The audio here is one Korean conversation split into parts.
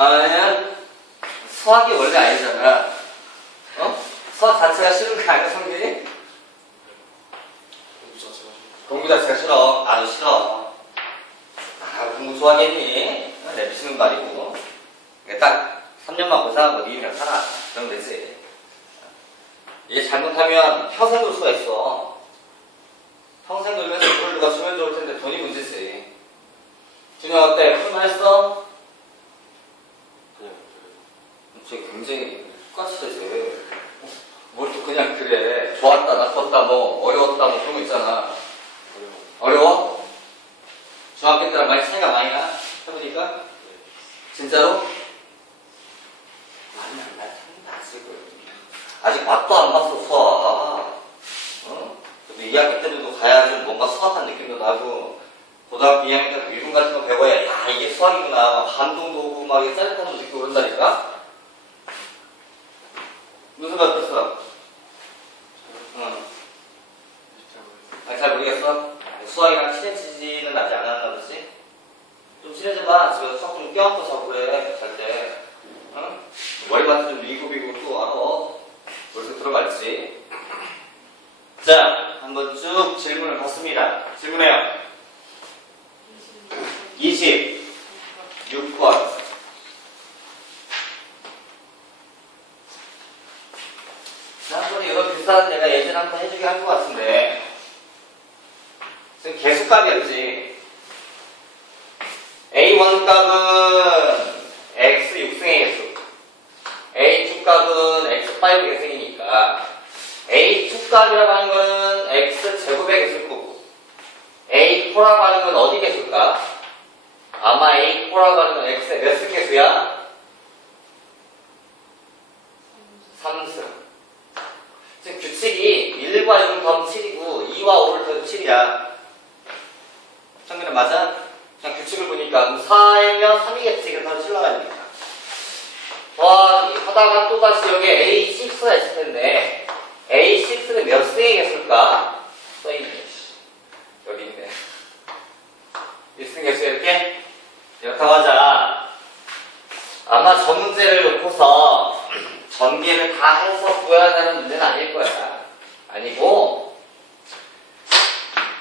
아니야. 수학이 원래 아니잖아. 어? 수학 자체가 싫은 거 아니야, 성질이? 공부 자체가 싫어. 나도 싫어. 공부 좋아하겠니? 내비치는 말이고. 딱 3년만 고생하고 니네가 살아. 그러면 되지. 이게 잘못하면 평생 놀 수가 있어. 평생 놀면서 그걸 누가 주면 좋을 텐데 돈이 문제지. 준영 어때? 풀만 했어? 쟤 굉장히 똑같이 되지. 뭘 또 그냥 그래. 좋았다, 나빴다, 뭐, 어려웠다, 뭐 그런 거 있잖아. 어려워? 중학교 때랑 많이 차이가 많이 나? 해보니까? 진짜로? 많이 안 나. 나지, 아직 맛도 안 봤어, 수학. 어? 그래도 2학기 때도 가야 좀 뭔가 수학한 느낌도 나고, 고등학교 2학기 때 일본 같은 거 배워야, 야, 이게 수학이구나. 막 감동도 오고, 막 이게 짜릿함도 느끼고 그런다니까? 무슨 말 됐어? 응. 잘 모르겠어? 수학이랑 친해지지는 아직 안 한다 그러지? 좀 친해져봐. 집에서 수학 좀 껴안고 자고 그래. 잘 때. 응? 머리맡에 좀 미고 또 알아. 벌써 들어갔지? 자, 한번 쭉 질문을 봤습니다. 질문해요. 26번. 지난번에 이거 비슷한 내가 예전에 한번 해주게 한 것 같은데, 지금 개수값이었지. A1 값은 X 6승의 개수, A2 값은 X 5 개수이니까, A2 값이라고 하는 거는 X 제곱의 개수일 거고, A4라고 하는 건 어디 개수일까? 아마 A4라고 하는 건 X의 몇 승 개수야? 3승. 지금 규칙이 1과 6을 더하면 7이고 2와 5를 더하면 7이야. 정근은 맞아? 그냥 규칙을 보니까 4이면 3이겠지. 그래서 7 나가야 되니까. 더하기 하다가 또다시 여기 A6가 있을 텐데 A6는 몇 승의 개수일까? 써있네. 여기 있네. 1승 개수 이렇게? 이렇다고 하자. 아마 저 문제를 놓고서 전개를 다 해서 구해야 되는 문제는 아닐 거야. 아니고,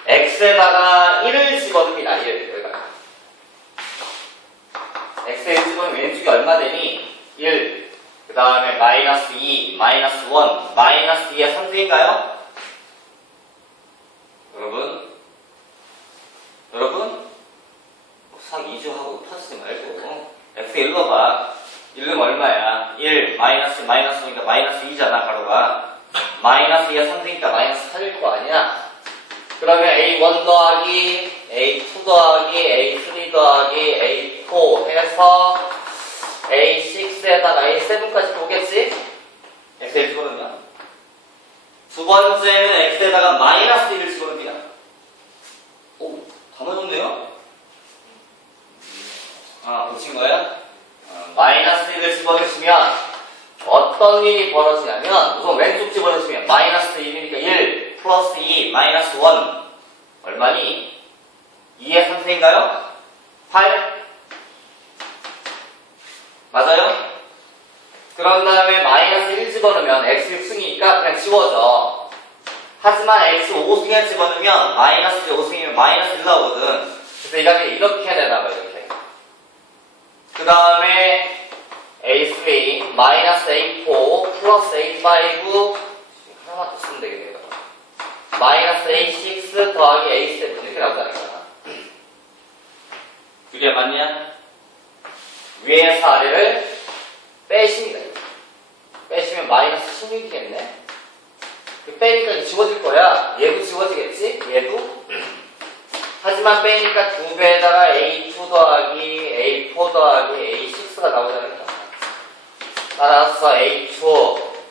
x에다가 1을 집어넣습니다. 1, 여기다가. x에 1 집어넣으면 왼쪽이 얼마 되니? 1. 그 다음에 마이너스 2, 마이너스 1, 마이너스 2의 3승인가요? 여러분? 수학 2주 하고 터지지 말고, x에 1 넣어봐. 1은 얼마야? 1, 마이너스 5니까 마이너스 2잖아, 가로가. 마이너스 2가 3승이니까 마이너스 8일 거 아니야? 그러면 A1 더하기, A2 더하기, A3 더하기, A4 해서 A6에다가 A7까지 오겠지? X에 집어넣으면. 두 번째는 X에다가 마이너스 1을 집어넣습니다. 오, 다 맞았네요? 아, 고친 거야? 마이너스 1을 집어넣으시면 어떤 일이 벌어지냐면 우선 왼쪽 집어넣으시면 마이너스 1이니까 1 플러스 2 마이너스 1 얼마니? 2의 3승인가요? 8? 맞아요? 그런 다음에 마이너스 1 집어넣으면 x 6승이니까 그냥 지워져. 하지만 x 5승에 집어넣으면 마이너스 5승이면 마이너스 1 나오거든. 그래서 이 값이 이렇게 해야 되나봐요. 이렇게. 그 다음에 A3 마이너스 A4 플러스 A5 하나만 더 쓰면 되겠네요. 마이너스 A6 더하기 A7 이렇게 나오잖아요. 유리야 맞냐? 위에서 아래를 빼십니다. 빼시면 마이너스 16이겠네. 빼니까 지워질 거야. 얘도 지워지겠지? 얘도? 하지만 빼니까 2배에다가 A2 더하기 A4 더하기 A6가 나오잖아요. 따라서 A2,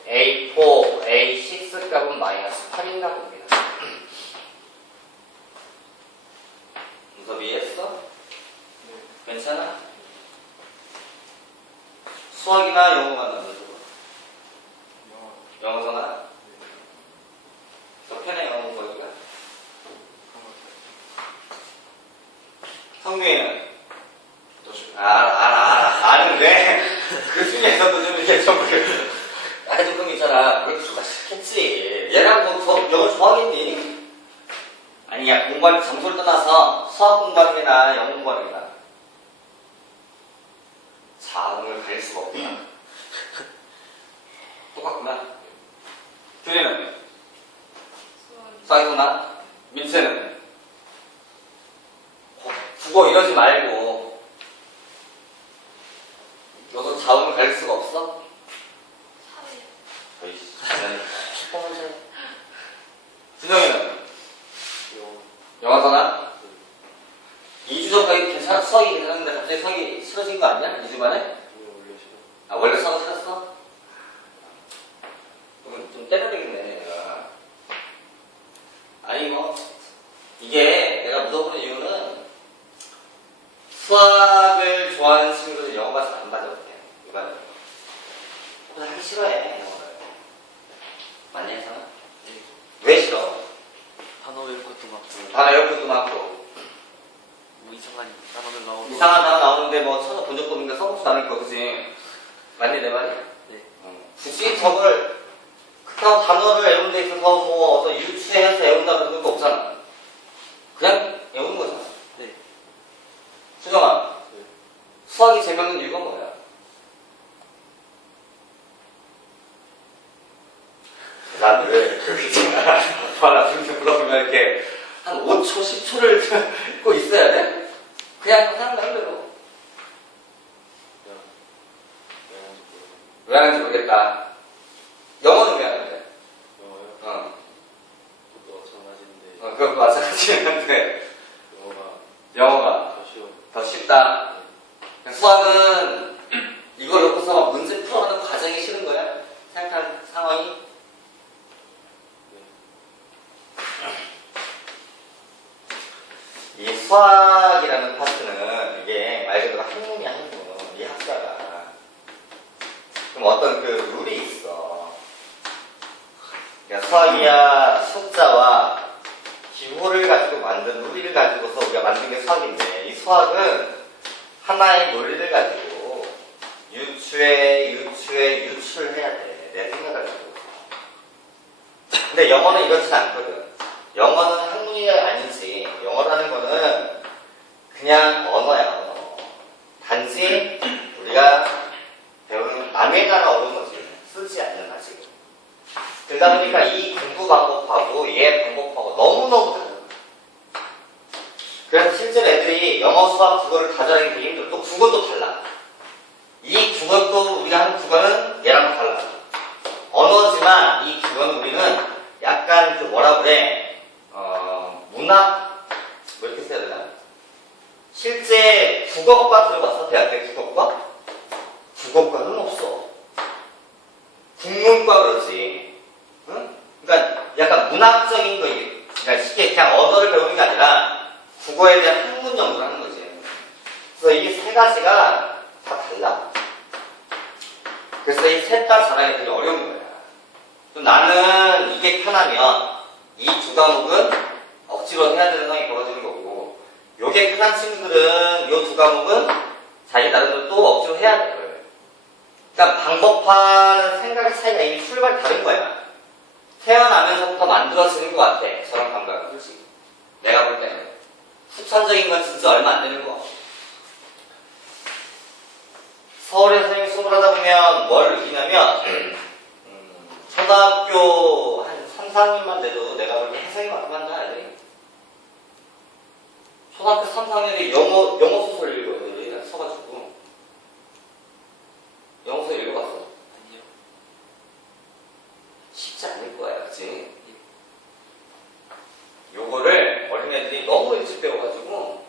A4, A6 값은 마이너스 8인가 봅니다. 문서 이해했어? 네. 괜찮아? 수학이나 영어만 나눠줘. 영어잖아? 더 편해, 영어 공부하기가? 성규이는? 아는데? 중에서도 좀 이렇게 좀 아니 좀 있잖아. 왜 수가 싫겠지. 얘랑 더 영어 좋아하겠니? 아니 야 공부할 장소를 떠나서 수학 공부하는 게 나아 영어 공부하는 게 나아. 자음을 가릴 수가 없구나. 똑같구나. 규리는? 수학이구나. 민채는? 국어 이러지 말고 너도 자음을 가릴 수가 없어? 어이씨, 준영이는? 영화사나? 2주 전까지 괜찮아? 수학이 괜찮은데 갑자기 수학이 싫어진 거 아니야? 2주 만에? 아 원래 수학을 싫었어? 그러면 좀 때려야 되겠네 내가. 아니 뭐 이게 내가 물어보는 이유는 수학을 좋아하는 친구들은 영어가 잘 안 맞아. 일반적으로 하기 싫어해 영어를. 맞냐 해서는? 왜 싫어? 단어 외울 것도 많고 단어 외울 것도 많고 뭐 이상한 단어들 나오고 이상한 단어 나오는데 뭐 처음 본 적도 없는데 써보지도 않을 거 그치? 맞니 내 말이? 네. 굳이 저걸 그렇다고 단어를 외우는 데 있어서 뭐 어떤 유추해서 외운다 그런 것도 없잖아. 그냥 외우는 거잖아. 네. 수정아 네. 수학이 재미없는 이유가 뭐야? 나를 그렇게잖아. 봐라 분명 불러보면 이렇게 한 5초 10초를 읽고 있어야 돼? 그냥 생각나는 대로 왜 하는지 모르겠다. 영어는 왜 하는데? 영어요? 그것도 마찬가지인데 그것도 마찬가지긴 한데 영어가 영어가 더 쉬워요. 더 쉽다. 수학은 이걸 놓고서 막 문제 풀어가는 과정이 싫은 거야? 생각한 상황이? 이 수학이라는 파트는 이게 말 그대로 학문이야 학문. 이 학자가 그럼 어떤 그 룰이 있어. 그러니까 수학이야 숫자와 기호를 가지고 만든 논리를 가지고서 우리가 만든 게 수학인데 이 수학은 하나의 논리를 가지고 유추를 해야 돼. 내 생각을 가지고. 근데 영어는 이렇진 않거든. 영어는 학문이 아니지. 영어라는 거는 그냥 언어야 언어. 단지 우리가 배우는 남의 나라 언어지. 쓰지 않는 아직. 그러다 보니까 이 공부 방법하고 얘 방법하고 너무너무 달라. 그래서 실제로 애들이 영어, 수학, 국어를 가져가기 되게 힘들어. 또 국어도 달라. 이 국어도 우리가 하는 국어는 얘랑 달라. 언어지만 이 국어는 우리는 약간 그 뭐라 그래 문학 뭐 이렇게 써야 되나? 실제 국어과 들어봤어? 대학교 국어과? 국어과는 없어. 국문과 그렇지. 응? 그러니까 약간 문학적인 거 그러니까 쉽게 그냥 언어를 배우는 게 아니라 국어에 대한 학문 연구를 하는 거지. 그래서 이 세 가지가 다 달라. 그래서 이 셋 다 잘하기 되게 어려운 거야. 또 나는 이게 편하면 이 두 과목은 억지로 해야 되는 상황이 벌어지는 거고, 요게 편한 친구들은 요 두 과목은 자기 나름대로 또 억지로 해야 될 거예요. 그러니까 방법하는 생각의 차이가 이미 출발이 다른 거야. 태어나면서부터 만들어지는 것 같아. 저런 감각은 솔직히. 내가 볼 때는. 후천적인 건 진짜 얼마 안 되는 거. 서울에 선생님 수업을 하다 보면 뭘 느끼냐면 초등학교 한 3, 4학년만 돼도 내가 볼 때 해석이만큼 한다 애들이. 초등학교 3, 4학년이 영어 소설 읽어요. 애들이 서가지고. 영어 소설 읽어봤어? 아니요. 쉽지 않을 거야, 그치? 요거를 어린애들이 너무 일찍 배워가지고,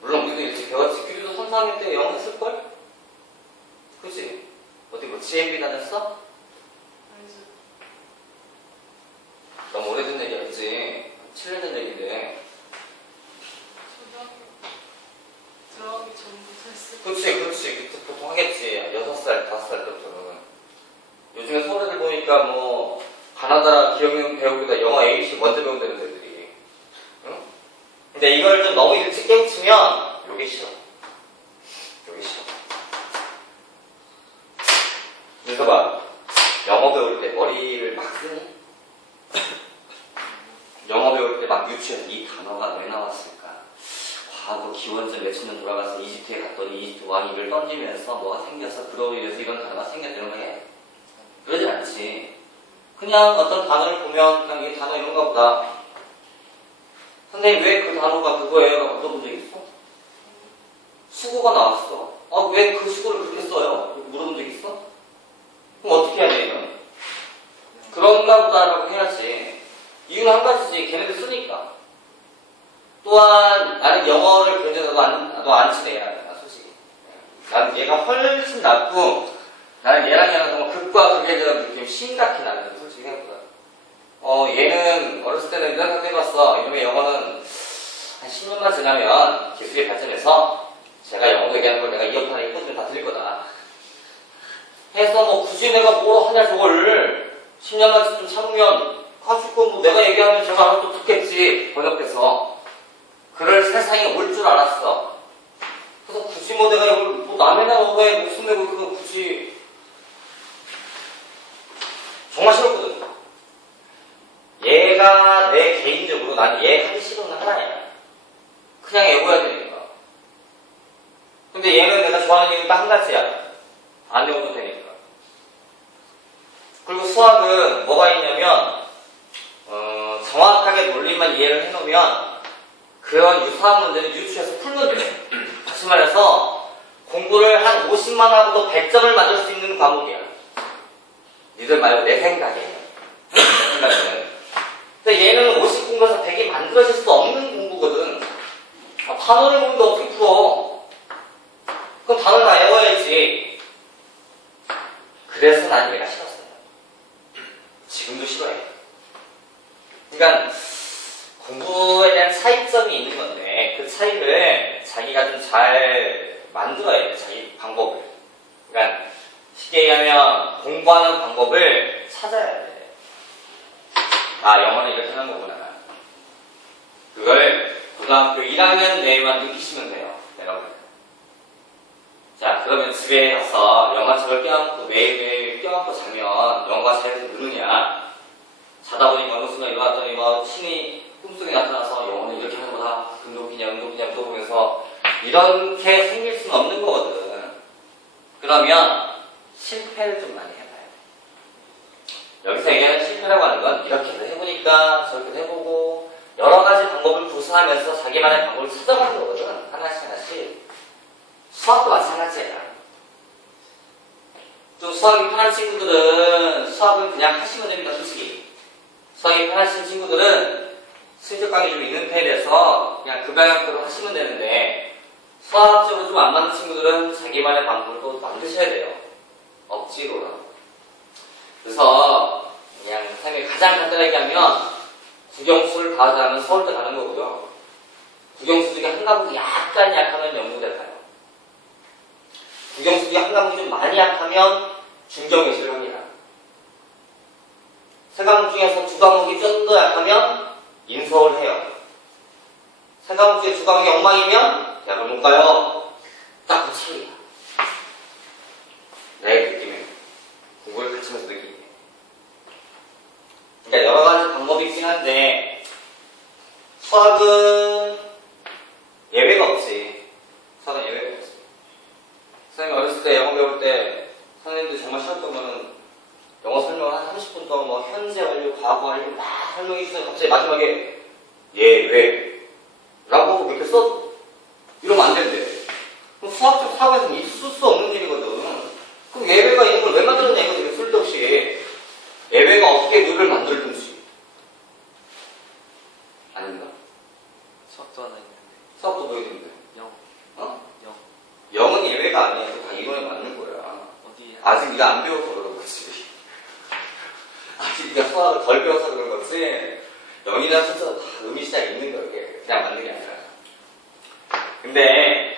물론 우리도 일찍 배웠지. 규리도 3, 4학년 때 영어 했을걸? 그치? 어디 뭐 GMB 다녔어? 너무 오래된 얘기 아니지? 7년 된 얘기인데. 들어가기 전부터 했을 그치. 그때 보통 하겠지. 6살, 5살 때부터는. 요즘에 서울애들 보니까 뭐, 가나다라 기억력 배우기보다 영어 ABC 먼저 배운다는 애들이. 응? 근데 이걸 좀 너무 일찍 깨우치면, 요게 싫어. 요게 싫어. 그래서 봐. 영어 배울 때 머리를 막 쓰니? 영어 배울 때 막 유추해서 이 단어가 왜 나왔을까? 과거 기원전 몇천 년 돌아가서 이집트에 갔더니 이집트 왕이 이걸 던지면서 뭐가 생겨서 그로 인해서 이런 단어가 생겼다는 거야. 그러지 않지. 그냥 어떤 단어를 보면 그냥 이 단어 이런가 보다. 선생님 왜 그 단어가 그거예요? 라고 물어본 적 있어? 수고가 나왔어. 왜 그 수고를 그렇게 써요? 물어본 적 있어? 그럼 어떻게 해야 돼, 이건? 그런가 보다라고 해야지. 이유는 한 가지지. 걔네들 쓰니까. 또한 나는 영어를 굉장히 나도 안 친해, 얘랑. 솔직히. 나는 얘가 훨씬 낫고 나는 얘랑 정말 극과 극에 대한 느낌 심각히 나는 솔직히 생각보다. 얘는 어렸을 때는 이런 생각 해봤어. 왜냐면 영어는 한 10년만 지나면 기술이 발전해서 제가 영어 얘기하는 걸 내가 이어폰에 꽂으면 다 들릴 거다. 해서 뭐 굳이 내가 뭐 하냐 저거를 10년만 좀 참으면 가지고 뭐 내가 얘기하면 제가 알아서 또 듣겠지. 번역돼서. 그럴 세상이 올 줄 알았어. 그래서 굳이 뭐 내가 이걸 뭐 남의 언어에 목숨 내고 그거 굳이 정말 싫었거든. 얘가 내 개인적으로 난 얘 하기 싫은 건 하나야. 그냥 애워야 되니까. 근데 얘는 내가 좋아하는 이유는 딱 한 가지야. 안 외워도 되니까. 그리고 수학은 뭐가 있냐면 정확하게 논리만 이해를 해놓으면 그런 유사한 문제는 유추해서 풀면 돼. 다시 말해서 공부를 한 50만 하고도 100점을 맞을 수 있는 과목이야. 니들 말고 내 생각에. 내 생각에는. 근데 얘는 50 공부해서 100이 만들어질 수 없는 공부거든. 단어를 모르는데 어떻게 풀어? 그럼 단어를 다 외워야지. 그래서 난 얘가 싫었어요. 지금도 싫어해. 그러니까 공부에 대한 차이점이 있는 건데 그 차이를 자기가 좀 잘 만들어야 돼. 자기 방법을. 그러니까 쉽게 얘기하면 공부하는 방법을 찾아야 돼. 영어는 이렇게 하는 거구나. 그걸 고등학교 1학년 내에만 느끼시면 돼요. 여러분. 자, 그러면 집에 가서 영화책을 껴안고 매일매일 껴안고 자면 영어가 잘 느느냐? 자다 보니 어느 순간 일어났더니 뭐 신이 꿈속에 나타나서 영어는 이렇게 하는 거다. 운동기냐 물어보면서 이렇게 생길 수는 없는 거거든. 그러면 실패를 좀 많이 해봐야 돼. 여기서 얘기하는 실패라고 하는 건 이렇게 해서 해보니까 저렇게 해보고 여러 가지 방법을 구사하면서 자기만의 방법을 찾아가는 거거든. 하나씩 하나씩. 수학도 마찬가지야. 좀 수학이 편한 친구들은 수학을 그냥 하시면 됩니다. 솔직히. 수학이 편하신 친구들은 수학강이 좀 있는 편이라서 그냥 그 방향대로 하시면 되는데 수학적으로 좀 안 맞는 친구들은 자기만의 방법을 또 만드셔야 돼요. 억지로라도. 그래서 그냥 선생님이 가장 간단하게 하면 국영수를 다 하자면 서울대 가는 거고요. 국영수 중에 한 과목이 약간 약하면 영문대 가요. 국영수 중에 한 과목이 좀 많이 약하면 중경예술을 합니다. 세 과목 중에서 두 과목이 좀 더 약하면 인서울 해요. 세 과목 중에 두 과목이 엉망이면 대학을 못 가요. 딱 그 차이야. 내 느낌에. 공부를 같이 하면서 느끼네. 그러니까 여러 가지 방법이 있긴 한데 수학은 예외가 없지. 수학은 예외가 없지. 선생님 어렸을 때 영어 배울 때 선생님들 정말 싫었던 거는 영어 설명을 한 30분 동안 뭐 현재 완료, 과거 완료 막 설명해 주셔서 갑자기 마지막에 왜? 라고 하고 이렇게 써. 이러면 안 된대. 그럼 수학적 사고에서는 있을 수 없는 일이거든. 그럼 예외가 있는 걸 왜 만들었냐 이거지. 쓸데없이. 예외가 어떻게 룰을 만들든지. 아닌가? 수학도 하나 있는데. 수학도 뭐 있는데? 영. 어? 영. 영은 예외가 아니야. 다 이론에 맞는 거야. 어디? 아직 네가 안 배워서 그런 거지. 아직 네가 수학을 덜 배워서 그런 거지. 영이나 숫자도 다 의미 시작이 있는 거야. 이게 그냥 맞는 게 아니라. 근데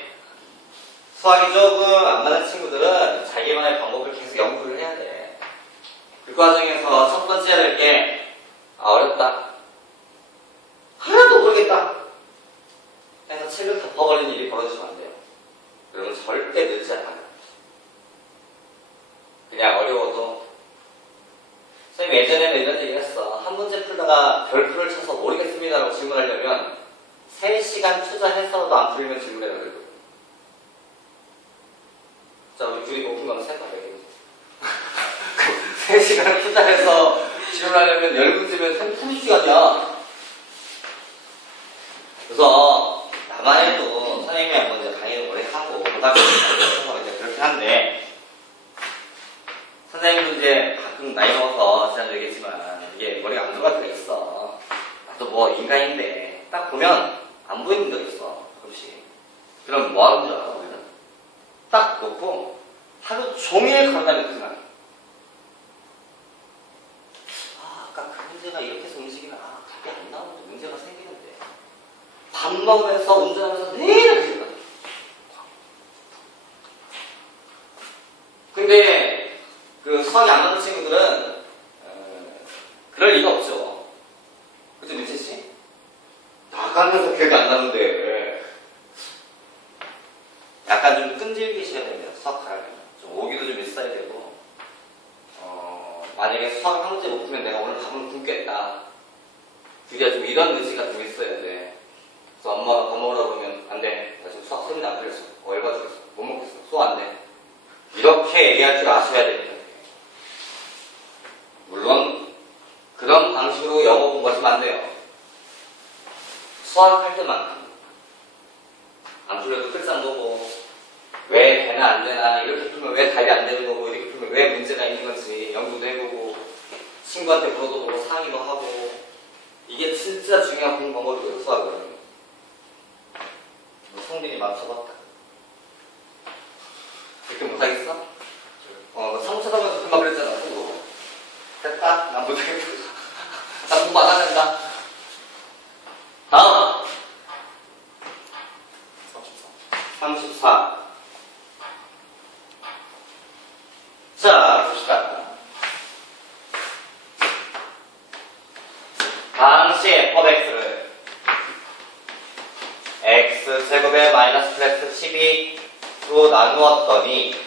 수학이 조금 안 맞는 친구들은 자기만의 방법을 계속 연구를 해야 돼. 그 과정에서 첫 번째 해야 될 게 어렵다. 하나도 모르겠다. 해서 책을 덮어버리는 일이 벌어지면 안 돼요. 그러면 절대 늘지 않아요. 그냥 어려워도 풀다가 별표를 쳐서 모르겠습니다라고 질문하려면 3시간 투자해서도 안 풀리면 질문해야 되거든요. 자, 우리 둘이 높은 거는 생각해야겠지. 3시간 투자해서 질문하려면 10문제면 30시간이야. 그래서 나만 해도 선생님이 먼저 강의를 오래 하고 고등학교 이제 그렇게 한데 선생님도 이제 가끔 나이 먹어서 지난주 얘기했지만 이게 머리가 안 들어갈 때가 있어. 나도 뭐 인간인데 딱 보면 안 보이는 적 있어. 가끔씩. 그럼 뭐 하는 줄 알아? 우리는? 딱 놓고 하루 종일 걸어다니는 생각. 아까 그 문제가 이렇게 해서 움직이면 답이 안 나오는데 문제가 생기는데 밥 먹으면서 운전하면서 내내 움직이거든. 근데 그 수학이 안 맞는 친구들은 그럴 리가 없죠. 그죠, 민채씨? 나가면서 기억이 안 나는데 약간 좀 끈질기셔야 됩니다. 수학 잘하려면 좀 오기도 좀 있어야 되고 만약에 수학 한 문제 못 풀면 내가 오늘 밥을 굶겠다. 그게 좀 이런 의지가 좀 있어야 돼. 그래서 엄마가 밥 먹으라고 그러면 안 돼. 나 지금 수학 소문이 안 풀렸어. 열받아 죽겠어. 못 먹겠어. 수학 안 돼. 이렇게 얘기할 줄 아셔야 됩니다. 물론 그런 방식으로 영어 공부하시면 안 돼요. 수학할 때만 안 풀려도 글자 보고 왜 되나 안 되나 이렇게 풀면 왜 답이 안 되는 거고 이렇게 풀면 왜 문제가 있는 건지 연구도 해보고 친구한테 물어보고 상의도 하고 이게 진짜 중요한 공부 방법이거든요. 수학은. 성빈이 맞춰봤다. 이렇게 못하겠어? 상처 잡아서 금방 그랬잖아. 공부. 됐다. 난 못하겠어. 나 공부 안 한다. 다음 34. 자, 봅시다. 당시 fx를 x제곱에 마이너스 플러스 12로 나누었더니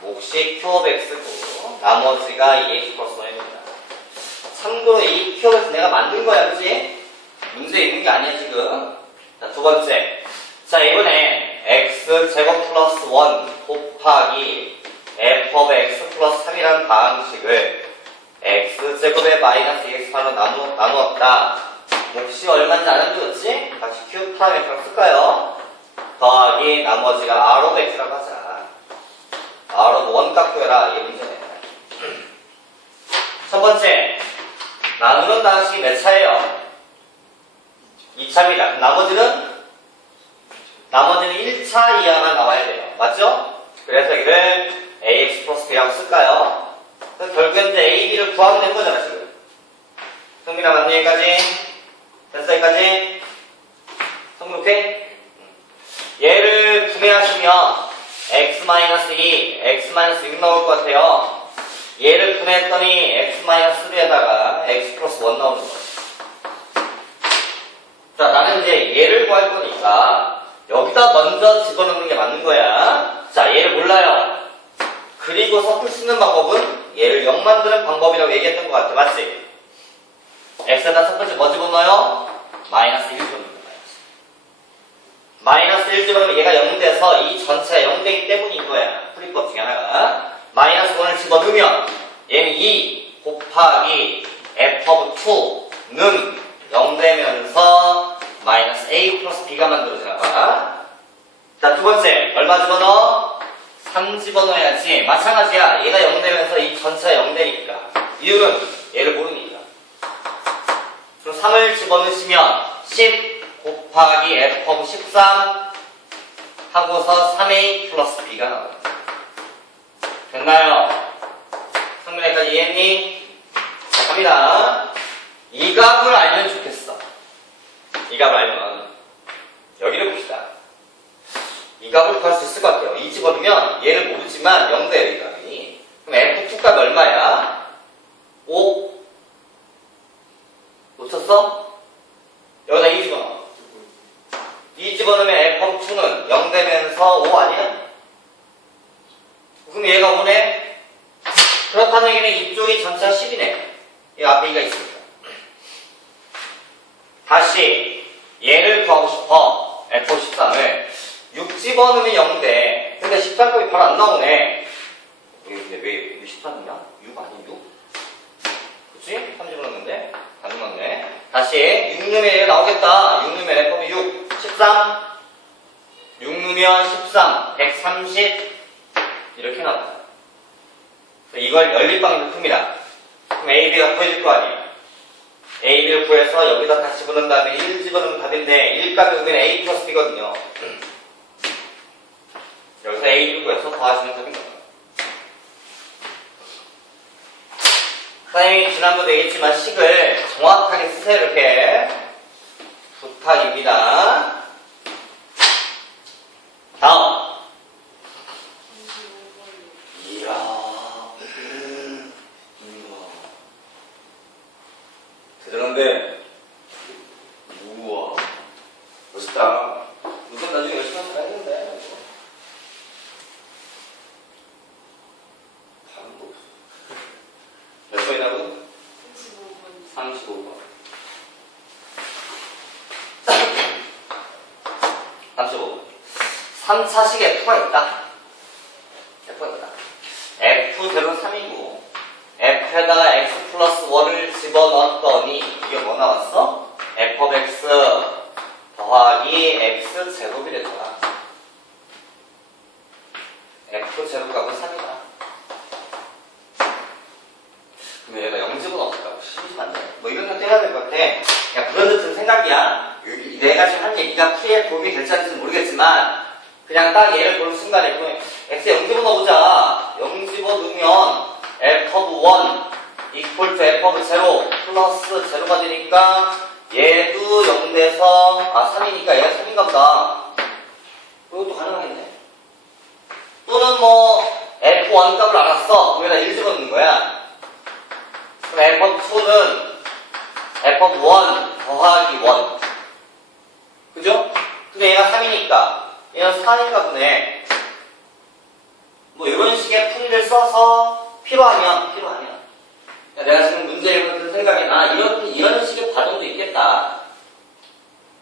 몫이 q of x고 나머지가 2x 플러스 1입니다. 참고로 이 q of x 내가 만든 거야, 그치? 문제 있는 게 아니야, 지금. 자, 두 번째. 자, 이번에 x제곱 플러스 1 곱하기 f of x 플러스 3이라는 방식을 x제곱에 마이너스 2x로 나누었다. 몫이 얼마인지 아는 거였지? 다시 q 프라임 x랑 쓸까요? 더하기 나머지가 r of x라고 하자. r of 1 값 구해라. 이게 문제네. 첫 번째. 나누는 방식이 몇 차예요? 2차입니다. 그럼 나머지는 1차 이하만 나와야 돼요. 맞죠? 그래서 이를 ax 플러스 b라고 쓸까요? 그래서 결국엔 이제 a, b를 구하면 되는 거잖아, 지금. 성민아, 맞니? 여기까지? 됐어, 여기까지? 성민, 오케이? 얘를 구매하시면 x-2, x-6 나올 것 같아요. 얘를 구매했더니 x-3에다가 x 플러스 1 나오는 거예요. 자, 나는 이제 얘를 구할 거니까 여기다 먼저 집어넣는 게 맞는 거야. 자, 얘를 몰라요. 그리고서 풀 수 있는 방법은 얘를 0 만드는 방법이라고 얘기했던 것 같아. 맞지? x에다 첫 번째 뭐 집어넣어요? 마이너스 1 집어넣는 거야. 마이너스 1 집어넣으면 얘가 0 돼서 이 전체가 0 되기 때문인 거야. 풀이법 중에 하나가. 마이너스 1을 집어넣으면 얘는 2 곱하기 f of 2는 0 되면서 마이너스 a 플러스 b가 만들어지나 봐. 자, 두 번째 얼마 집어넣어? 3 집어넣어야지. 마찬가지야. 얘가 0 되면서 이 전체가 0 되니까. 이유는 얘를 모르니까. 그럼 3을 집어넣으시면 10 곱하기 f of 13 하고서 3a 플러스 b가 나와요. 됐나요? 성민이까지 이해했니? 자, 갑니다. 이 값을 알면 좋겠어. 이 값을 알면 여기를 봅시다. 이 값을 구할 수 있을 것 같아요. 이 집어넣으면 얘를 모르지만 0 돼요, 이 값이. 그럼 f2 값이 얼마야? 5. 놓쳤어? 여기다 2 집어넣어. 2 집어넣으면 f2는 0 되면서 5 아니야? 그럼 얘가 5네? 그렇다는 얘기는 이쪽이 전체가 10이네. 이 앞에 2가 있으니까. 다시 얘를 구하고 싶어. F13을 6 집어넣으면 0대. 근데 13값이 바로 안 나오네. 근데 왜 13이냐? 6 아니 6? 그치? 3 집어넣는데? 안 넣었네. 다시 6 넣으면 얘 나오겠다. 6 넣으면 F는 6, 13. 6 넣으면 13, 130 이렇게 나와요. 이걸 연립방정을 풉니다. 그럼 A, B가 구해질 거 아니에요. A, B를 구해서 여기다 다시 집어넣은 다음에 1 집어넣으면 답인데 1값이 오면 A 플러스 B거든요. 여기서 A, B를 구해서 더하시면 답인 거예요. 선생님이 지난번에 얘기했지만 식을 정확하게 쓰세요. 이렇게 부탁입니다. 다음. 35번이요. 이야. 대단한데. 우와. 멋있다. 우선 나중에 열심히 하면 되는데. 다른 거 없어. 몇 번이라고? 35번이요. 35번. 35번. 3차식 F가 있다. F가 있다. F대로 3이고, F에다가 X 플러스 1을 집어넣었더니, 이게 뭐 나왔어? F of X 더하기 X 제곱이 됐잖아. F 제곱값은 3이다. 근데 얘가 0 집어넣었다고 심심한데? 뭐 이런 것도 해야 될 것 같아. 그냥 그런 듯한 생각이야. 내가 지금 한 얘기가 풀이에 도움이 될지 안 될지 모르겠지만, 그냥 딱 얘를 보는 순간에 X에 0 집어넣어보자. 0 집어넣으면 F of 1 equal to F of 0 플러스 0가 되니까 얘도 0 돼서 3이니까 얘가 3인가 보다. 이것도 가능하겠네. 또는 뭐 F1 값을 알았어. 거기다 1 집어넣는 거야. 그럼 F of 2는 F of 1 더하기 1. 그죠? 근데 얘가 3이니까 얘는 4인가 보네. 뭐 이런 식의 풀이를 써서 필요하면 내가 지금 문제를 보는 생각이 나 이런 식의 과정도 있겠다.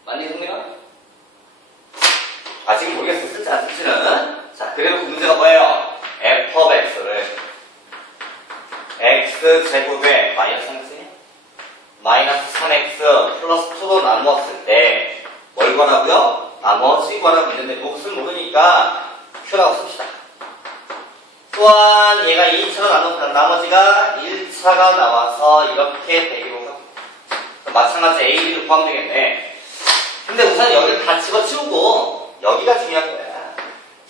맞니 성민아? 지금 모르겠어. 쓸지 안 쓸지는. 자, 그래도 그 문제가 뭐예요? F of X를 X 제곱에 마이너스 3X냐? 마이너스 3X 플러스 2로 나누었을 때 뭘 구하라고요? 나머지 구하라고 있는데 몫을 모르니까 Q라고 씁시다. 또한 얘가 2차로 나누면 나머지가 1차가 나와서 이렇게 되기로 하고 마찬가지 A, B를 구하면 되겠네. 근데 우선 여기를 다 집어치우고 여기가 중요한 거야.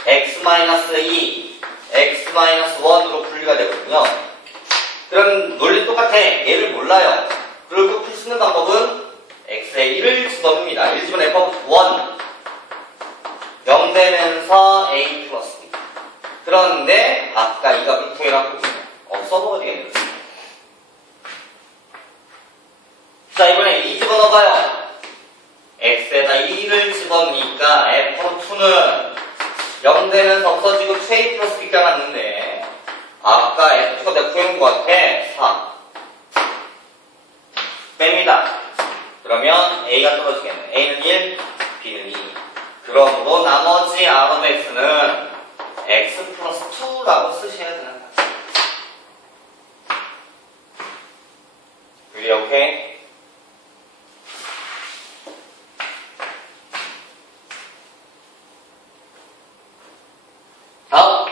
X-2, X-1으로 분리가 되거든요. 그럼 논리 똑같아. 얘를 몰라요. 그리고 풀 수 있는 방법은 X에 1을 집어넣습니다. 1 집어넣으면 F of 1 0 되면서 A 플러스 B. 그런데 아까 이 값을 구해라고 써먹어야 되겠네요. 자, 이번에 2 집어넣어봐요. X에다 2를 집어넣으니까 F2는 0 되면서 없어지고 2A 플러스 B가 났는데 아까 F2가 내가 구해온 것 같아. 4 뺍니다. 그러면 A가 떨어지겠네. A는 1, B는 2. 그러므로 나머지 R of X는 X 플러스 2라고 쓰셔야 되는 거야. 그게 오케이? 다음.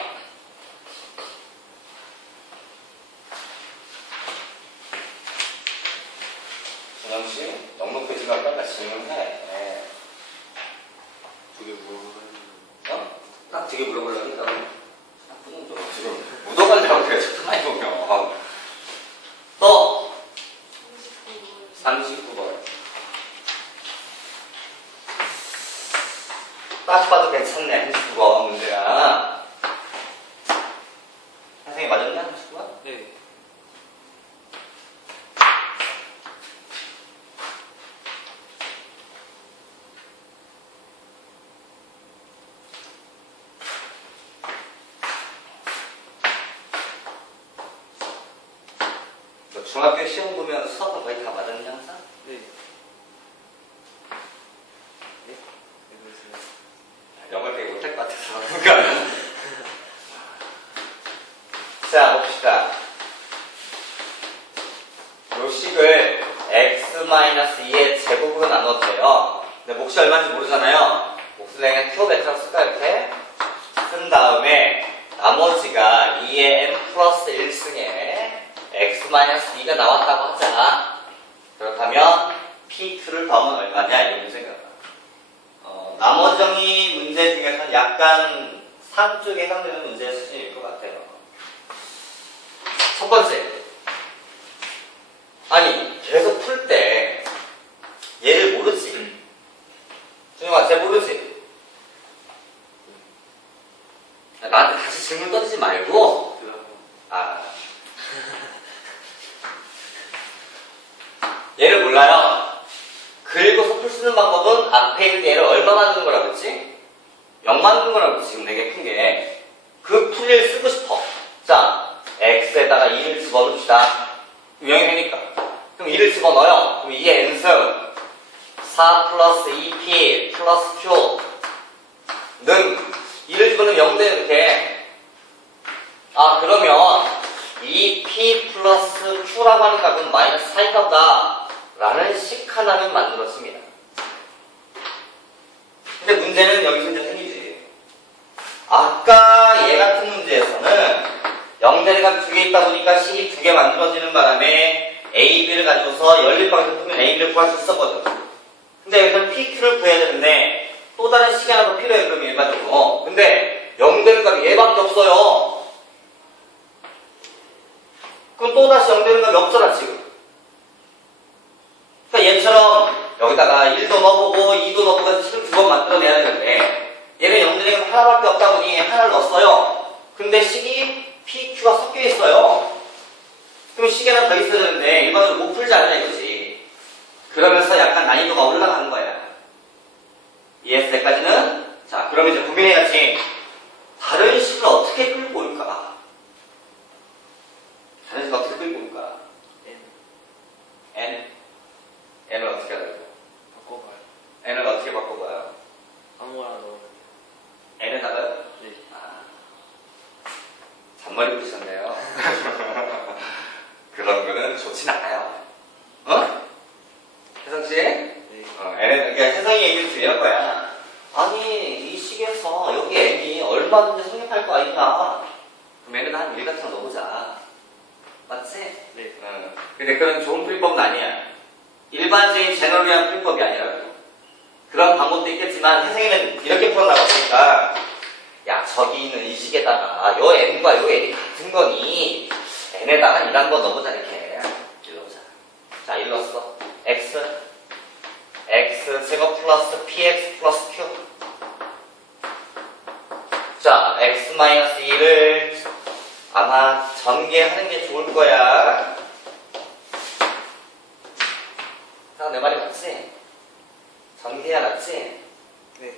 준영씨, 영문표지가 아까 질문해. 네. 그게 뭐라고 딱 되게 물어보려니까. 나쁜 놈 지금 묻어가려고 그래. 많이 보면. 또 39번. 딱 봐도 괜찮네. 39번 문제야. 선생님 맞았냐? 39번? 네. 중학교 시험 보면 수학은 거의 다 맞았냐 항상? 네. 자, 봅시다. 요 식을 x-2의 제곱으로 나눠도 돼요. 근데 몫이 얼마인지 모르잖아요. 몫을 그냥 q 베크라고 쓸까 이렇게? 쓴 다음에 나머지가 2의 n 플러스 1승에 x-2가 나왔다고 하자. 그렇다면 p2를 더하면 얼마냐? 이 문제가. 나머지 정리 문제 중에서는 약간 상 쪽에 해당되는 문제의 수준일 것 같아요. 첫 번째. 아니, 계속 풀 때 얘를 모르지. 준영아, 쟤 모르지? 나한테 다시 질문 던지지 말고. 얘를 몰라요. 긁어서 풀 수 있는 방법은 앞에 있는 얘를 얼마 만드는 거라고 했지? 0 만드는 거라고 했지, 지금 되게 큰 게. 그 풀이를 쓰고 싶어. 자, x에다가 2를 집어넣읍시다. 0이 되니까. 그럼 2를 집어넣어요. 그럼 2의 n승 4 플러스 2p 플러스 q는 2를 집어넣으면 0 돼, 이렇게. 그러면 2p 플러스 q라고 하는 값은 마이너스 4인가 보다 라는 식 하나는 만들었습니다. 근데 문제는 여기서 이제 생기지. 아까 얘 같은 문제에서는 0대리가 2개 있다 보니까 식이 2개 만들어지는 바람에 A, B를 가지고서 연립방에서 풀면 A, B를 구할 수 있었거든. 근데 여기서는 P, Q를 구해야 되는데 또 다른 식이 하나 더 필요해, 그럼 일반적으로. 근데 0대리 값이 얘밖에 없어요. 그럼 또 다시 0대리 값이 없잖아, 지금. 그러니까 얘처럼 여기다가 1도 넣어보고 2도 넣어보고 해서 식을 2번 만들어내야 되는데 얘는 0대리가 하나밖에 없다 보니 하나를 넣었어요. 근데 식이 P, Q가 섞여 있어요. 그럼 식이 하나 더 있어야 되는데 일반적으로 못 풀지 않냐 이거지. 그러면서 약간 난이도가 올라가는 거야. 이해했어? 여기까지는? 자, 그러면 이제 고민해야지. 다른 식을 어떻게 끌고 올까? 다른 식을 어떻게 끌고 올까? N? N을 어떻게 하라고? 바꿔봐요. N을 어떻게 바꿔봐요? 아무거나 넣으면 N에다가요? 네. 잔머리 부리셨네요. 그런 거는 좋진 않아요. 어? 혜성씨? 네. 그러니까 혜성이 얘기를 드릴 거야. 아니, 이 식에서 여기 N이 얼마든지 성립할 거 아니냐. 그럼 N에다 한 1 같은 거 넣어보자. 맞지? 네. 근데 그런 좋은 풀이법은 아니야. 일반적인 제너럴한 풀이법이 아니라고. 그런 방법도 있겠지만 혜성이는 이렇게 풀어나갔으니까 야, 저기 있는 이 식에다가 요 N과 요 N이 같은 거니 N에다가 1 한번 넣어보자, 이렇게. 1 넣어보자. 자, 1 넣었어. X 제곱 플러스 PX 플러스 Q. 자, X-2를 아마 전개하는 게 좋을 거야. 자, 내 말이 맞지? 전개해야 맞지? 네.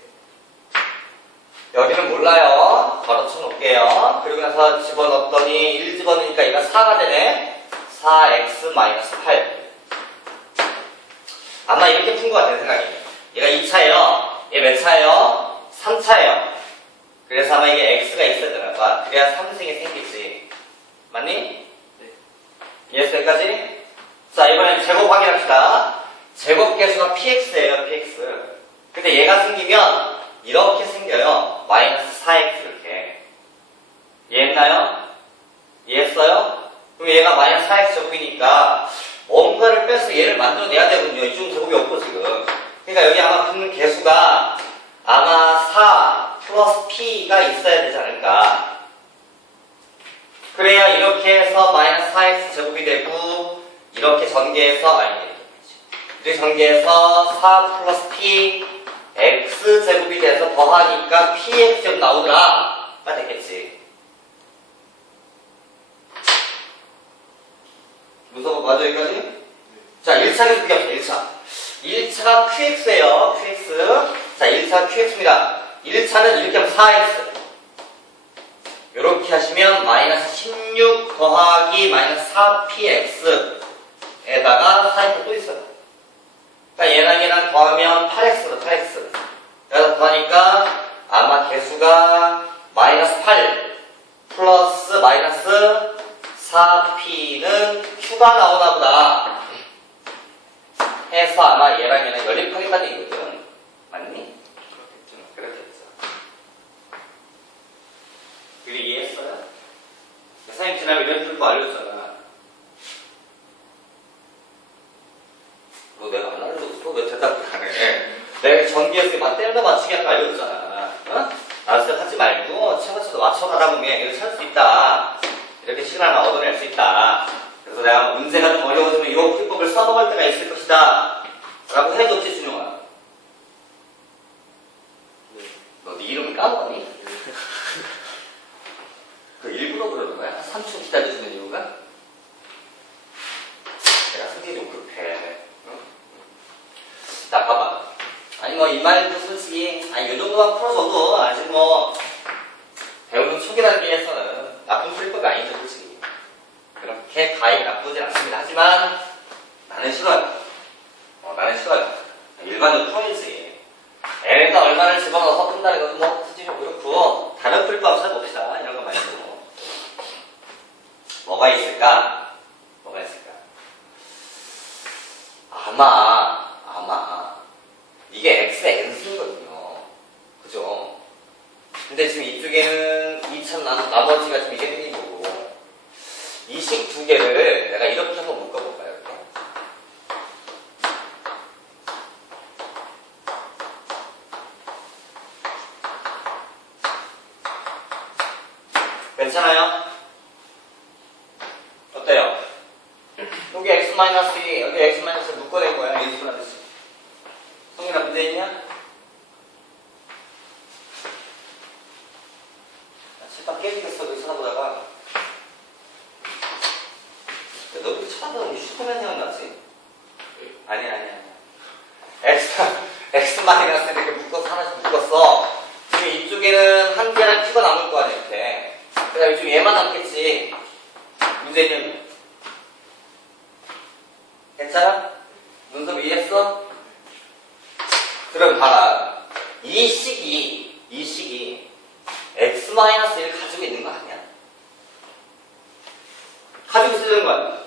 여기는 몰라요. 바로 쳐놓을게요. 그리고 나서 집어넣었더니 1 집어넣으니까 얘가 4가 되네. 4x-8. 아마 이렇게 푼 것 같아요, 생각이. 얘가 2차예요. 얘 몇 차예요? 3차예요. 그래서 아마 이게 x가 있어야 되나 봐. 그래야 3승이 생기지. 맞니? 네. 이해했어, 여기까지? 자, 이번엔 제곱 확인합시다. 제곱 계수가 px예요, px. 근데 얘가 생기면 이렇게 생겨요. 마이너스 4x 이렇게. 이해했나요? 이해했어요? 그럼 얘가 마이너스 4x 제곱이니까 뭔가를 빼서 얘를 만들어내야 되거든요. 이중 제곱이 없고 지금. 그러니까 여기 아마 붙는 개수가 아마 4 플러스 p가 있어야 되지 않을까. 그래야 이렇게 해서 마이너스 4x 제곱이 되고 이렇게 전개해서 이렇게 전개해서 4 플러스 p x 제곱이 돼서 더하니까 px 제곱 나오더라 가 됐겠지. 무서워, 맞아, 여기까지? 네. 자, 1차 계속 비교합시다, 1차가 qx예요, qx. 자, 1차 qx입니다. 1차는 이렇게 하면 4x. 이렇게 하시면 마이너스 16 더하기 마이너스 4px에다가 4x 또 있어요. 그러니까 얘랑 더하면 8x로 8x. 그래서 더하니까 아마 개수가 마이너스 8 플러스 마이너스 4P는 Q가 나오나 보다 해서 아마 얘랑 얘랑 연립하겠다는 얘기거든. 맞니? 그렇겠죠. 그래 이해했어요? 선생님 지난번에 이런 풀거 알려줬잖아. 너 내가 안 알려줬어? 왜 대답을 안 해? 내가 전기에서 막 때려다 맞추기 아까 알려줬잖아. 어? 알았어 하지 말고 차근차근 맞춰가다 보면 이걸 찾을 수 있다. 이렇게 시간을 얻어낼 수 있다. 그래서 내가 문제가 좀 어려워지면 이 풀법을 써먹을 때가 있을 것이다. 라고 해줬지, 준영아. 너 네 이름을 까먹었니? 그 일부러 그러는 거야? 3초 기다려주는 이유가? 내가 성질이 좀 급해. 응? 자, 봐봐. 아니, 뭐, 이 말도 솔직히, 아니, 이 정도만 풀어줘도 아직 뭐, 배우는 초기 단계에서는 나쁜 풀법이 아니죠, 솔직히. 그렇게 가히 나쁘진 않습니다. 하지만, 나는 싫어요. 나는 싫어요. 일반적으로 풀어야지. 애가 얼마나 집어넣어서 푼다는 것도 뭐, 솔직히 좀 그렇고, 다른 풀법 찾아봅시다. 이런 거 말고. 뭐가 있을까? 뭐가 있을까? 아마, 이게 X의 N승이거든요. 그죠? 근데 지금 이쪽에는 2천 나머지가 지금 이게 생긴 거고, 이 식 두 개를 내가 이렇게 한번 묶어볼까요? 이렇게? 괜찮아요? 어때요? 여기 x-2, 여기 x-를 묶어낸 거야. 인수분하듯이. 성민아 문제 있냐? 칠판 깨지겠어. 여기 쳐다보다가. 너 이렇게 쳐다보면 슈퍼맨 생각나지? 아니야. x-를 이렇게 묶어서 하나씩 묶었어. 지금 이쪽에는 한 개랑 Q가 남을 거 아니야, 이렇게. 그다음 이쪽 얘만 남겠지. 문제는 괜찮아? 문서 이해했어? 그럼 봐라. 이 식이 x-1 가지고 있는 거 아니야? 가지고 있는 거 아니야?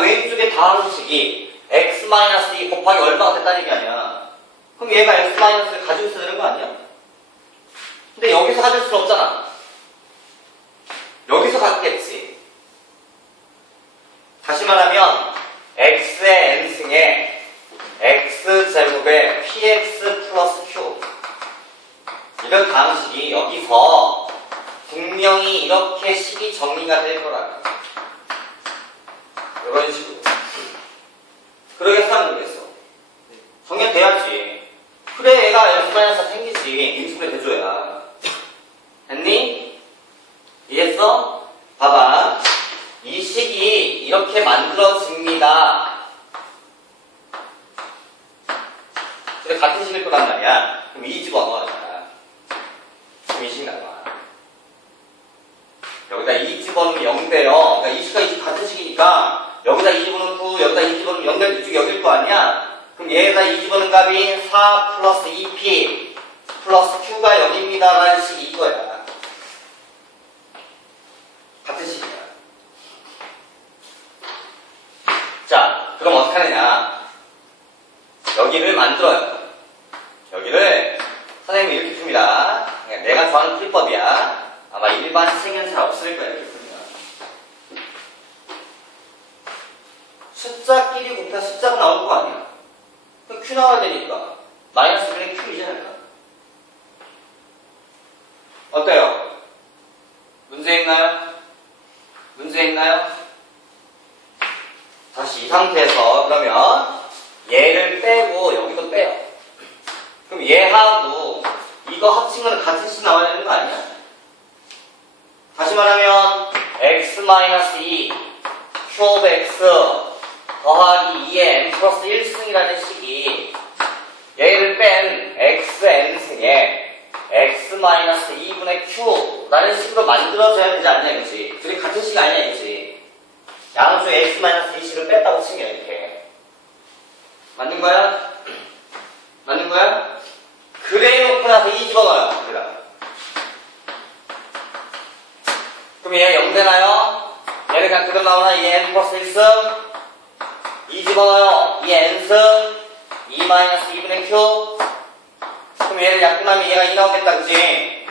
왼쪽에 다음 식이 x-2 곱하기 얼마가 됐다는 얘기 아니야? 그럼 얘가 x-를 가지고 있어야 되는 거 아니야? 근데 여기서 가질 수는 없잖아. 여기서 갖겠지. 다시 말하면 x의 n승에 x제곱에 px 플러스 q 이런 다음식이 여기서 분명히 이렇게 식이 정리가 될 거라고. 이런 식으로. 그러겠어 안 그러겠어? 정리돼야지. 그래 얘가 x-4 생기지. 인수분해 대줘야. 됐니? 이해했어? 봐봐. 이 식이 이렇게 만들어집니다. 근데 같은 식일 거란 말이야. 그럼 이 집어넣어야 잖아. 그럼 이 식 나와. 여기다 이 집어넣으면 0 돼요. 그러니까 이 식과 이 식 같은 식이니까 여기다 이 집어넣고 여기다 이 집어넣으면 0 되면 이쪽이 여길 거 아니야? 그럼 얘에다 이 집어넣은 값이 4 플러스 2p 플러스 q가 0입니다 라는 식이 이거야. 같은 식이야. 자, 그럼 어떻게 하느냐? 여기를 만들어요. 여기를 선생님이 이렇게 풉니다. 내가 좋아하는 풀법이야. 아마 일반 책에는 잘 없을 거야. 이렇게 풀면. 숫자끼리 곱해 숫자가 나올 거 아니야. 그럼 Q 나와야 되니까 마이너스 1의 Q이잖아. 어때요? 문제 있나요? 문제 있나요? 다시 이 상태에서 그러면 얘를 빼고 여기도 빼요. 그럼 얘하고 이거 합친 거는 같은 식 나와야 되는 거 아니야? 다시 말하면 x-2 q of x 더하기 2의 n 플러스 1승이라는 식이 얘를 뺀 xn승에 x-2분의 q라는 식으로 만들어져야 되지 않냐 이거지. 둘이 같은 식 아니야 이거지. 양수의 x-2식을 뺐다고 치면 이렇게 맞는 거야? 맞는 거야? 그래 놓고 나서 2 집어넣어요. 여기다. 그럼 얘 0 되나요? 얘를 그냥 그대로 나오나? 2n 플러스 1승 2 집어넣어요. 2n승 2 마이너스 2분의 q. 그럼 얘를 약분하면 얘가 2 나오겠다, 그치?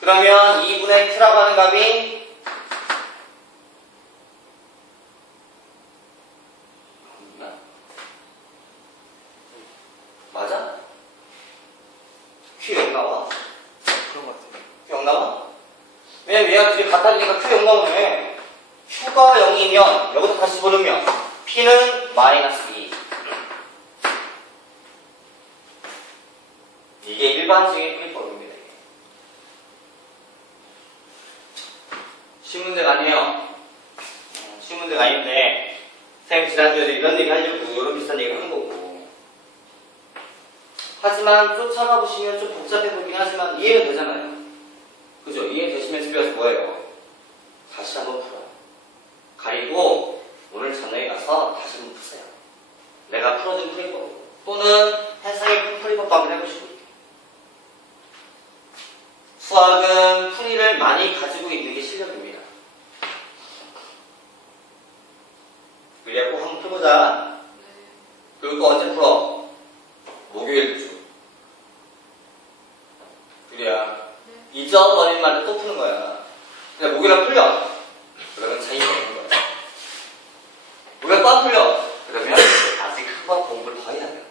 그러면 2분의 q라고 하는 값이 맞아? q 0 나와? 그런 것 같아요. q 0 나와? 왜냐면 얘가 둘이 같아지니까 q 0 나오네. q가 0이면 여기서 다시 보르면 p는 마이너스 2. 이게 일반적인 풀이법입니다. 쉬운 문제가 아니에요. 쉬운 문제가 아닌데 선생님 지난주에도 이런 얘기 하려고 이런 비슷한 얘기를 하는 거고. 하지만 쫓아가 보시면 좀 복잡해 보이긴 하지만 이해가 되잖아요. 그죠? 이해되시면 집에 가서 뭐예요? 다시 한번 풀어요. 가리고 오늘 저녁에 가서 다시 한번 푸세요. 내가 풀어준 풀이법 또는 해상의 풀이법도 한번 해보시고. 수학은 풀이를 많이 가지고 있는 게 실력입니다. 우리가 꼭 한번 풀어보자. 그리고 또 언제 풀어? 목요일 주. 우리야 잊어버린 말을 또 푸는 거야. 그냥 목요일에 풀려. 그러면 자기가 되는 거야. 우리가 또 안 풀려. 그러면 아직 한번 공부를 더 해야 돼요.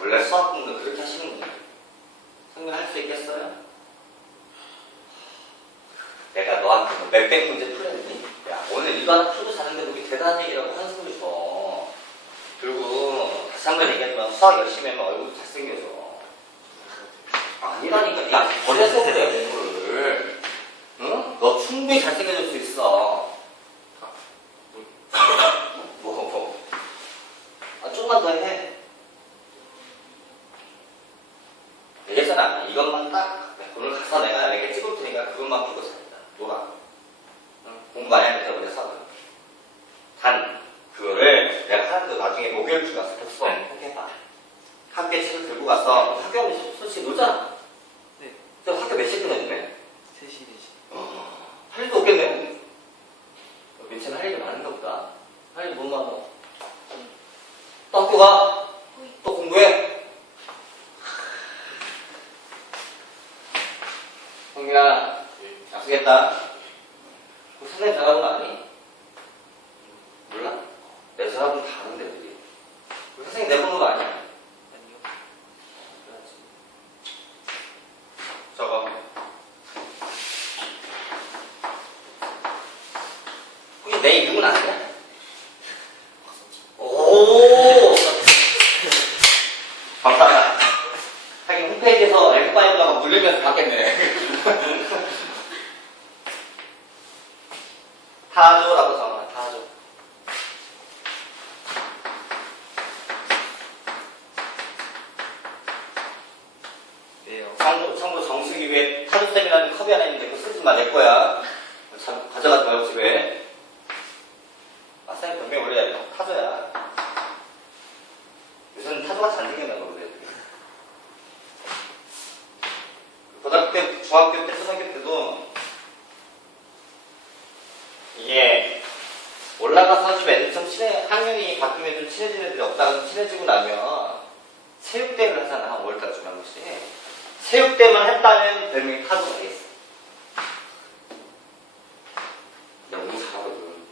원래 수학 공부는 그렇게 하시는 거예요. 설명할 수 있겠어요? 내가 너한테 뭐 몇백 문제 풀었니? 야, 오늘 이거 하나 풀고 자는데 우리 대단해라고 한숨을 줘. 그리고 다시 한번 얘기하지만 수학 열심히 하면 얼굴도 잘생겨져. 아니라니까. 야, 버려서 그래, 공부를. 응? 너 충분히 잘생겨질 수 있어. 아, 조금만 더 해. 얘기했잖아. 이것만 딱 오늘 가서 내가 이렇게 찍을 테니까 그것만 풀고 잡니다. 놀아. 응? 공부 많이 하면 돼버려서. 단 그거를 내가 하는데 나중에 목요일 주 가서 독서 꼭 해봐. 학교에 책을 들고 가서 학교하면 솔직히 놀잖아. 네. 저 학교 몇 시에 끝나는데? 3시 4시. 할 일도 없겠네. 민채는 할 일이 많은가 보다. 할 일이 못 많아. 또 학교 가. 또 공부해. 성민아, 약속했다. 그 선생님 전화번호 아니? 몰라? 내 전화번호 다 아는데, 우리. 그 선생님 내 번호가 아니야? 아니요. 저거. 혹시 내 이름은 아니야? 오! 감사합니다. 하긴 홈페이지에서 M5라고 물리면서 받겠네. 타조라고 적어놔, 타조. 네요. 참고 정수기 위에 타조쌤이라는 컵이 하나 있는데 그거 쓰지 마, 내 거야. 참, 가져가지 말고 집에. 아, 쌤 분명히 원래 타조야. 요새는 타조가 잘 생겼나 보네. 고등학교 때, 중학교 때, 초등학교 때도 이게 올라가서 좀 애들 좀 학년이 바뀌면 좀 친해지는 애들이 없다가 좀 친해지고 나면 체육대회를 하잖아, 5월달쯤 한 번씩. 체육대회만 했다면 별명이 타조가 되겠어. 너무 잘하거든.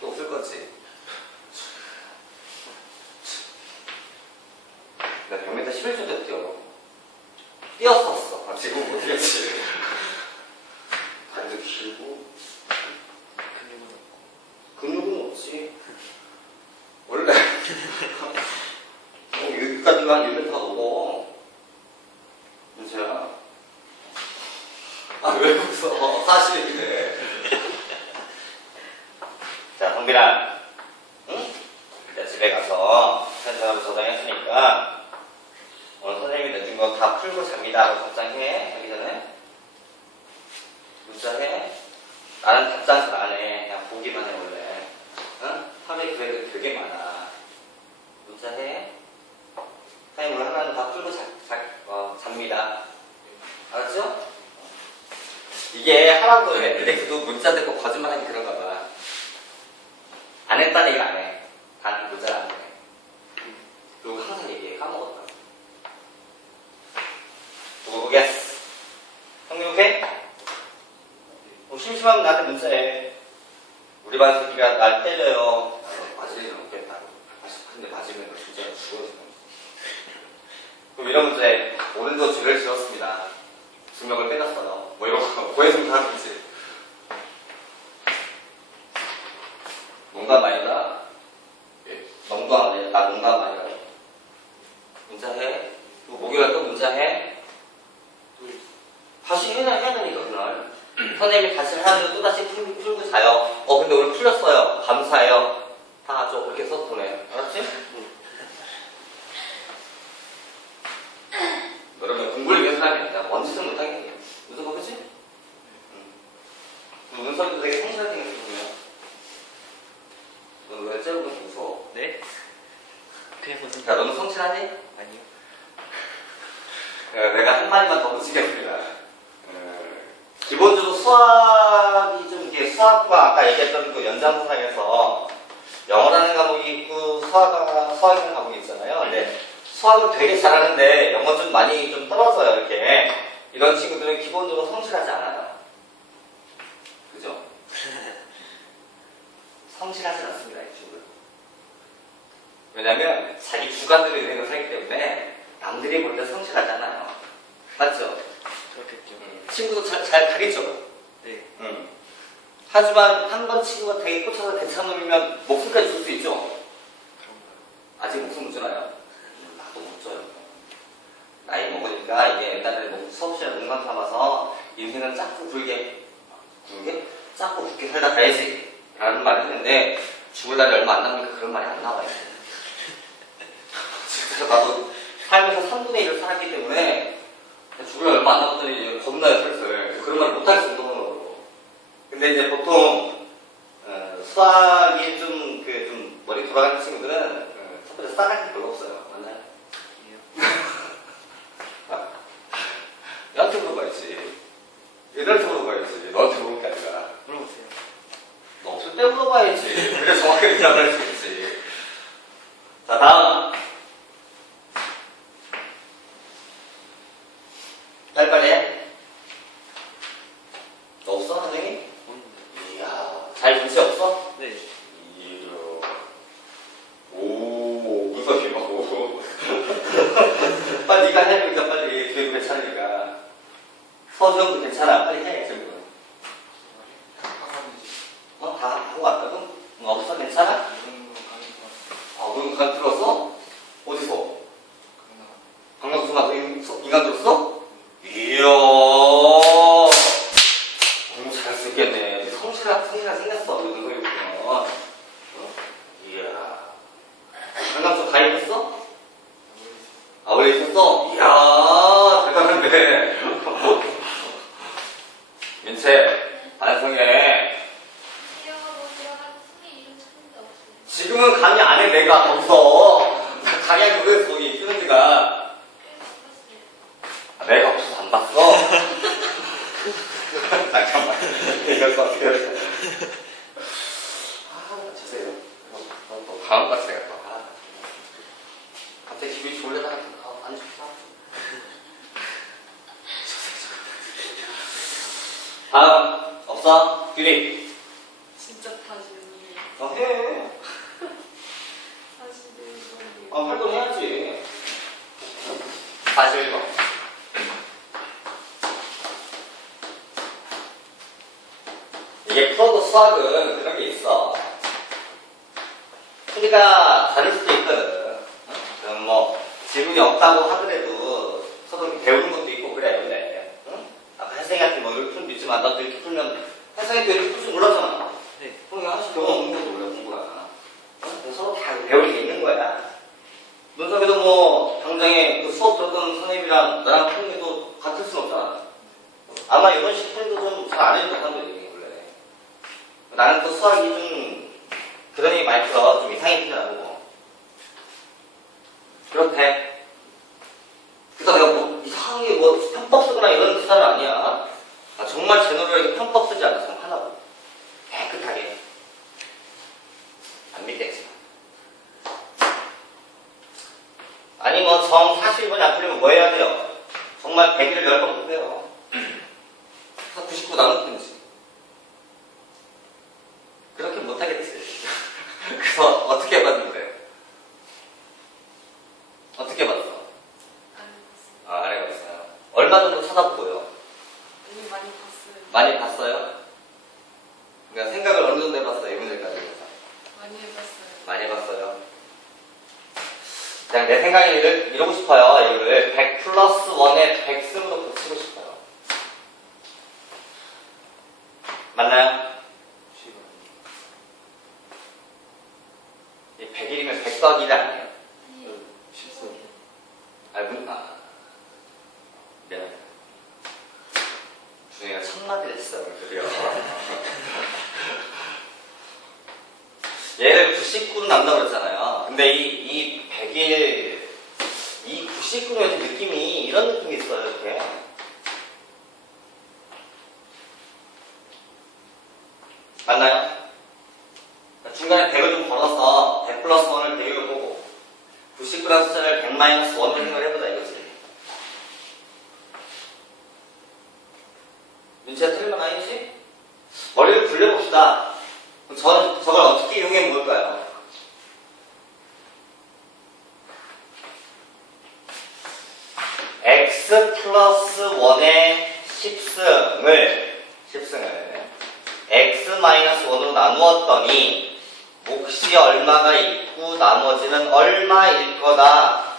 또 없을 거지. 나 100m 11초 때 뛰었었어. 지금 못 뛰었지. 다리도 길고. 근육은 없지. 원래. 여기까지가 한 1m가 넘어. 문제야. 아, 왜 웃어? 사실인데. 자, 성빈아. 응? 이제 집에 가서 편집하고 저장했으니까 오늘 선생님이 내준 거 다 풀고 잡니다 하고 답장해. 자기 전에. 문자해. 나는 답장 잘 안 해. 그냥 보기만 해, 원래. 응? 하루에 그래도 되게 많아. 문자해. 선생님 오늘 하나는 다 풀고 잡니다. 알았죠? 이게 하라고 했는데 그도 문자 듣고 거짓말하기 그런가 봐. 안 했다는 얘기를 안 해. 단 문자를 안 해. 그리고 항상 얘기해. 까먹었다. 누구 보겠어? 형님 오케이? 심심하면 나한테 문자해. 우리 반 새끼가 날 때려요. 맞을 일은 없겠다. 근데 맞으면 진짜 죽어지는. 그럼 이런 문제, 오늘도 죄를 지었습니다. 증명을 빼놨어요. 뭐 이런 거, 고해성도 하겠지. 농담 아니다? 예. 농담 아니다. 나 농담 아니다. 문자해. 그리고 목요일에 또 문자해. 다시 해야 되니까, 그날. 선생님이 다시 하는데 또 다시 풀고 자요. 근데 오늘 풀렸어요. 감사해요. 다 하죠. 그렇게 써서 보내. 알았지? 여러분, 공부를 위한 사람이 아니다. 원짓은 못하겠네요. 무슨 거, 그치? 은석이도 되게 성실하게 생겼거든요. 너는 왜 째고 그렇게 무서워? 네? 그냥 무슨 야, 너는 성실하니? 아니요. 내가 한 마디만 더 붙이겠습니다. 기본적으로 수학이 좀 이게 수학과 아까 얘기했던 그 연장선상에서 영어라는 과목이 있고 수학이라는 과목이 있잖아요. 근데 수학을 되게 잘하는데 영어 좀 많이 좀 떨어져요. 이렇게 이런 친구들은 기본적으로 성실하지 않아요. 그죠? 성실하지 않습니다, 이 친구들. 왜냐면 자기 주관들의 은행을 살기 때문에 남들이 볼 때 성실하지 않아요. 맞죠? 그렇겠죠. 친구도 잘 가리죠. 네. 하지만 한 번 친구가 되게 꽂혀서 괜찮은 놈이면 목숨까지 줄 수 있죠. 그런가요? 아직 목숨 못 주나요? 나도 못 줘요. 나이 먹으니까 이게 옛날에 뭐 수업 시간에 농담 삼아서 인생은 짧고 굵게 짧고 굵게 살다 가야지 라는 말을 했는데 죽을 날이 얼마 안 남으니까 그런 말이 안 나와요. 그래서 나도 살면서 3분의 1을 살았기 때문에 죽을 날 얼마 안 남았더니 겁나요, 슬슬. 그런 말 못할 정도로. 근데 이제 보통 수학이 좀 머리 돌아가는 친구들은 첫 번째 싸가지 별로 없어요. 맞나요? 아니요. 얘한테 물어봐야지. 얘들한테 물어봐야지. 너한테 물어볼 게 아니라. 물어보세요. 너 없을 때 물어봐야지. 그래 정확하게 대답을 할 수 있지. 자, 다음. 빨리빨리 해. 너 없어, 선생님? 없는데. 이야, 잘 문제 없어? 네. 이야. 오, 문석이 봐. 빨리 네가 해보니까 빨리 교육 괜찮으니까. 서정도 괜찮아. 빨리 해, 지금. 다 하고 왔다고? 없어? 괜찮아? 그럼 간 들었어? 어디서? 강남수 가서 인간 들었어? 이야. 공부 잘할 수 있겠네. 성실하게 생겼어. 우리 눈송이 보면. 이야. 강남수 가입했어? 원래 있었어? 이야. 대단한데. 민채, 반성해. 지금은 강의 안 해, 내가 거기서. 강의하기 그랬어, 거기 스튜던트가. 내가 없어서 안 봤어. 잠깐만. 이럴 것 같아. 주세요. 또 다음 같이 내가 또. 갑자기 기분이 좋으려다가 안 좋다. 다음, 없어? 규리. 진짜 다시는 해. 다시는 활동해야지. 41번. 이게 풀어도 수학은 그런 게 있어. 크기가 다를 수도 있거든. 그럼 뭐, 지분이 없다고 하더라도 서로 배우는 것도 있고 그래, 원래. 응? 아까 혜성이한테 뭐 이렇게 풀면 있지만 나도 이렇게 풀면 혜성이도 이렇게 풀 줄 몰랐잖아. 네. 그럼 사실 경험 없는 것도 몰라, 공부가. 서로 다 배울 게 있는 거야. 문석이도 뭐, 당장에 그 수업 들었던 선생님이랑 나랑 푸는 게도 같을 순 없잖아. 아마 이런 식 풀도 좀 잘 안 해도 사람들이, 원래. 나는 또 수학이 좀, 그런 얘기 많이 들어. 좀 이상하게 풀더라고. 그렇대. 그래서 내가 뭐, 이상하게 뭐, 편법 쓰거나 이런 사람은 아니야. 정말 제 노를 이렇게 편법 쓰지 않아서 하나고 깨끗하게 안 믿겠지. 아니 뭐 정 41번이 안 풀리면 뭐 해야 돼요? 정말 100일을 10번 곱해요. 그래서 99 나누든지. 그렇게 못하겠지. 그래서 어떻게 해봤는데? 어떻게 해봤어? 안 해봤어요. 아, 안 해봤어요. 얼마 정도 찾아보고요? 아니, 많이 봤어요. 많이 봤어요? 그러니까 생각을 어느 정도 해봤어요, 이 문제까지. 많이 해봤어요. 많이 해봤어요. 그냥 내 생각에 이러고 싶어요. 이거를 100 플러스 1에 100승으로 고치고 싶어요. 맞나요? 이 100일이면 100 더하기 1 아니에요? 아니, 실수. 미안해. 준이가 첫마디를 했어요, 그래요. 얘를 99로 남다고 그랬잖아요. 근데 이 100일, 이 99의 느낌이 이런 느낌이 있어요, 이렇게. 맞나요? 중간에 100을 좀 걸어서 100 플러스 1을 대입을 보고 99라는 숫자를 100 마이너스 1로 생각을 해보자 이거지. 민지야 틀린 건 아니지? 머리를 굴려봅시다. 그럼 저걸 어떻게 이용해 볼까요? x 플러스 1의 10승을 x 마이너스 1으로 나누었더니 몫이 얼마가 있고 나머지는 얼마일 거다.